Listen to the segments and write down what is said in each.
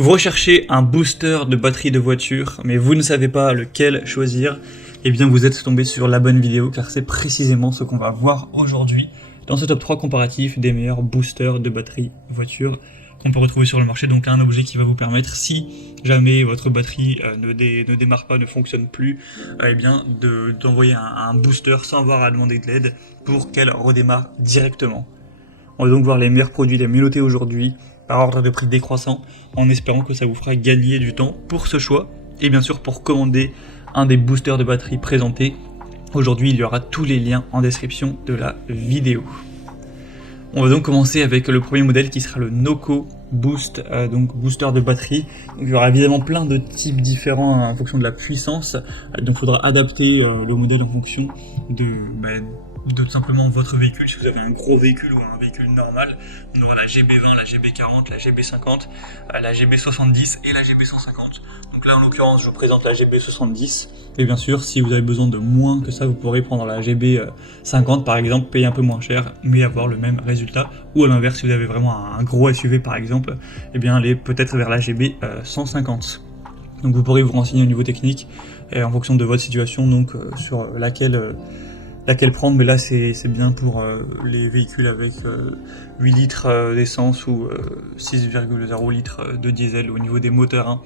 Vous recherchez un booster de batterie de voiture, mais vous ne savez pas lequel choisir, eh bien vous êtes tombé sur la bonne vidéo, car c'est précisément ce qu'on va voir aujourd'hui dans ce top 3 comparatif des meilleurs boosters de batterie voiture qu'on peut retrouver sur le marché. Donc un objet qui va vous permettre, si jamais votre batterie ne démarre pas, ne fonctionne plus, eh bien d'envoyer un booster sans avoir à demander de l'aide pour qu'elle redémarre directement. On va donc voir les meilleurs produits, les mieux notés aujourd'hui, par ordre de prix décroissant, en espérant que ça vous fera gagner du temps pour ce choix, et bien sûr pour commander un des boosters de batterie présentés. Aujourd'hui, il y aura tous les liens en description de la vidéo. On va donc commencer avec le premier modèle qui sera le Noco Boost, donc booster de batterie. Donc, il y aura évidemment plein de types différents en fonction de la puissance, donc il faudra adapter le modèle en fonction de tout simplement votre véhicule. Si vous avez un gros véhicule ou un véhicule normal, on aura la GB20, la GB40, la GB50, la GB70 et la GB150. Donc là en l'occurrence je vous présente la GB70, et bien sûr si vous avez besoin de moins que ça, vous pourrez prendre la GB50 par exemple, payer un peu moins cher mais avoir le même résultat, ou à l'inverse si vous avez vraiment un gros SUV par exemple, et bien aller peut-être vers la GB150. Donc vous pourrez vous renseigner au niveau technique et en fonction de votre situation, donc sur laquelle prendre, mais là c'est bien pour les véhicules avec 8 litres d'essence ou 6,0 litres de diesel au niveau des moteurs, hein.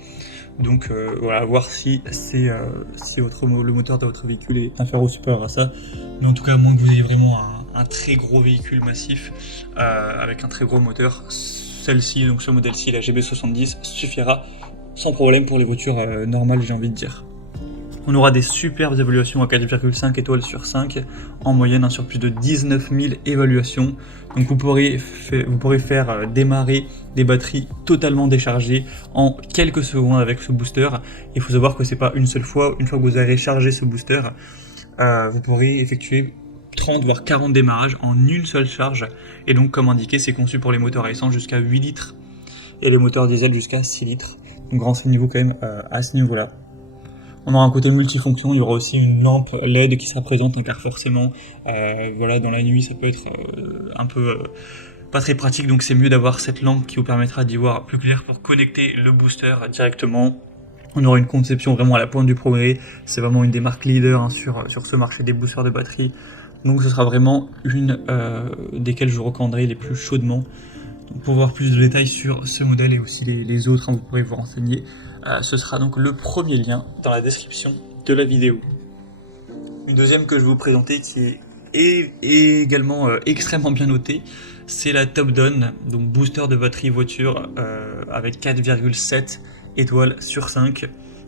Donc voilà, voir si le moteur de votre véhicule est inférieur ou supérieur à ça, mais en tout cas à moins que vous ayez vraiment un très gros véhicule massif avec un très gros moteur, celle-ci, donc ce modèle-ci, la GB70, suffira sans problème pour les voitures normales, j'ai envie de dire. On aura des superbes évaluations à 4,5 étoiles sur 5, en moyenne sur plus de 19 000 évaluations. Donc vous pourrez faire démarrer des batteries totalement déchargées en quelques secondes avec ce booster. Il faut savoir que c'est pas une seule fois, une fois que vous avez chargé ce booster, vous pourrez effectuer 30 voire 40 démarrages en une seule charge. Et donc comme indiqué, c'est conçu pour les moteurs à essence jusqu'à 8 litres et les moteurs diesel jusqu'à 6 litres. Donc renseignez-vous quand même à ce niveau-là. On aura un côté multifonction, il y aura aussi une lampe LED qui sera présente, car forcément, voilà, dans la nuit ça peut être un peu pas très pratique, donc c'est mieux d'avoir cette lampe qui vous permettra d'y voir plus clair pour connecter le booster directement. On aura une conception vraiment à la pointe du progrès, c'est vraiment une des marques leaders sur ce marché des boosters de batterie, donc ce sera vraiment une desquelles je vous recommanderai les plus chaudement. Donc, pour voir plus de détails sur ce modèle et aussi les autres, hein, vous pourrez vous renseigner. Ce sera donc le premier lien dans la description de la vidéo. Une deuxième que je vais vous présenter qui est également extrêmement bien notée, c'est la Top Down, donc booster de batterie voiture avec 4,7 étoiles sur 5.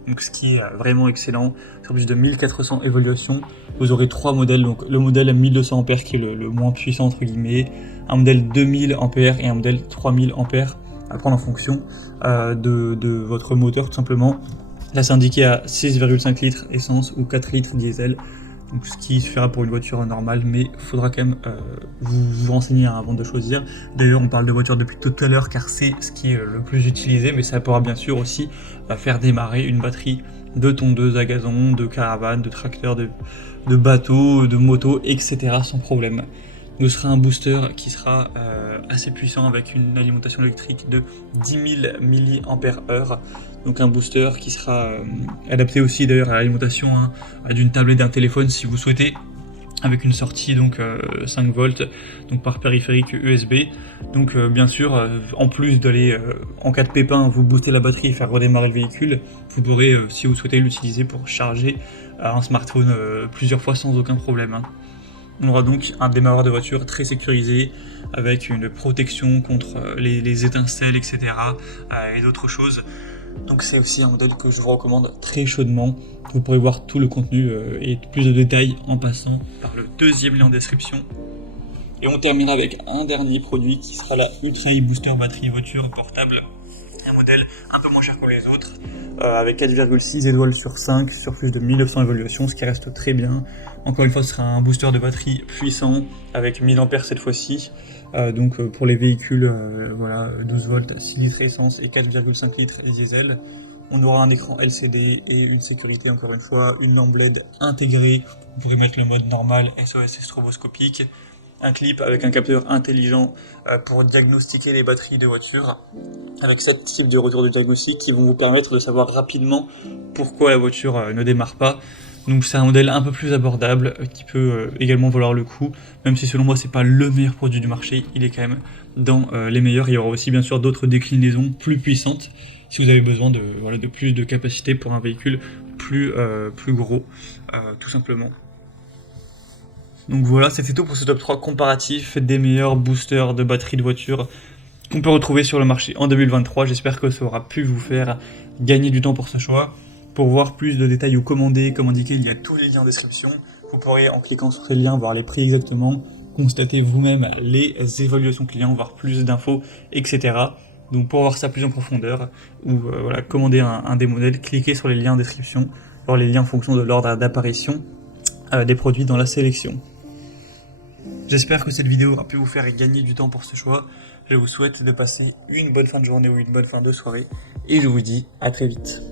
Donc ce qui est vraiment excellent, sur plus de 1400 évaluations. Vous aurez trois modèles, donc le modèle 1200 A qui est le moins puissant entre guillemets, un modèle 2000 A et un modèle 3000 A, à prendre en fonction de votre moteur tout simplement. Là c'est indiqué à 6,5 litres essence ou 4 litres diesel, donc ce qui suffira pour une voiture normale, mais il faudra quand même vous renseigner avant de choisir. D'ailleurs on parle de voiture depuis tout à l'heure car c'est ce qui est le plus utilisé, mais ça pourra bien sûr aussi faire démarrer une batterie de tondeuse à gazon, de caravane, de tracteur, de bateau, de moto, etc. sans problème. Ce sera un booster qui sera assez puissant avec une alimentation électrique de 10 000 mAh. Donc un booster qui sera adapté aussi d'ailleurs à l'alimentation d'une tablette, d'un téléphone si vous souhaitez, avec une sortie donc 5 volts, donc par périphérique USB. Donc bien sûr, en plus d'aller en cas de pépin vous booster la batterie et faire redémarrer le véhicule, vous pourrez si vous souhaitez l'utiliser pour charger un smartphone plusieurs fois sans aucun problème, hein. On aura donc un démarreur de voiture très sécurisé avec une protection contre les étincelles, etc. Et d'autres choses. Donc c'est aussi un modèle que je vous recommande très chaudement. Vous pourrez voir tout le contenu et plus de détails en passant par le deuxième lien en description. Et on terminera avec un dernier produit qui sera la Ultra E-Booster batterie voiture portable. Un modèle un peu moins cher que les autres, avec 4,6 étoiles sur 5 sur plus de 1900 évaluations, ce qui reste très bien. Encore une fois, ce sera un booster de batterie puissant avec 1000 A cette fois-ci. Donc pour les véhicules, voilà, 12 volts à 6 litres essence et 4,5 litres diesel. On aura un écran LCD et une sécurité, encore une fois, une lampe LED intégrée. Vous pourrez mettre le mode normal, SOS et stroboscopique. un clip avec un capteur intelligent pour diagnostiquer les batteries de voiture, avec 7 types de retours de diagnostic qui vont vous permettre de savoir rapidement pourquoi la voiture ne démarre pas. Donc c'est un modèle un peu plus abordable qui peut également valoir le coup, même si selon moi c'est pas le meilleur produit du marché, il est quand même dans les meilleurs. Il y aura aussi bien sûr d'autres déclinaisons plus puissantes si vous avez besoin de plus de capacité pour un véhicule plus gros, tout simplement. Donc voilà, c'était tout pour ce top 3 comparatif des meilleurs boosters de batterie de voiture qu'on peut retrouver sur le marché en 2023. J'espère que ça aura pu vous faire gagner du temps pour ce choix. Pour voir plus de détails ou commander, comme indiqué, il y a tous les liens en description. Vous pourrez, en cliquant sur ces liens, voir les prix exactement, constater vous-même les évaluations clients, voir plus d'infos, etc. Donc pour voir ça plus en profondeur, ou commander un des modèles, cliquez sur les liens en description, voir les liens en fonction de l'ordre d'apparition des produits dans la sélection. J'espère que cette vidéo aura pu vous faire gagner du temps pour ce choix. Je vous souhaite de passer une bonne fin de journée ou une bonne fin de soirée, et je vous dis à très vite.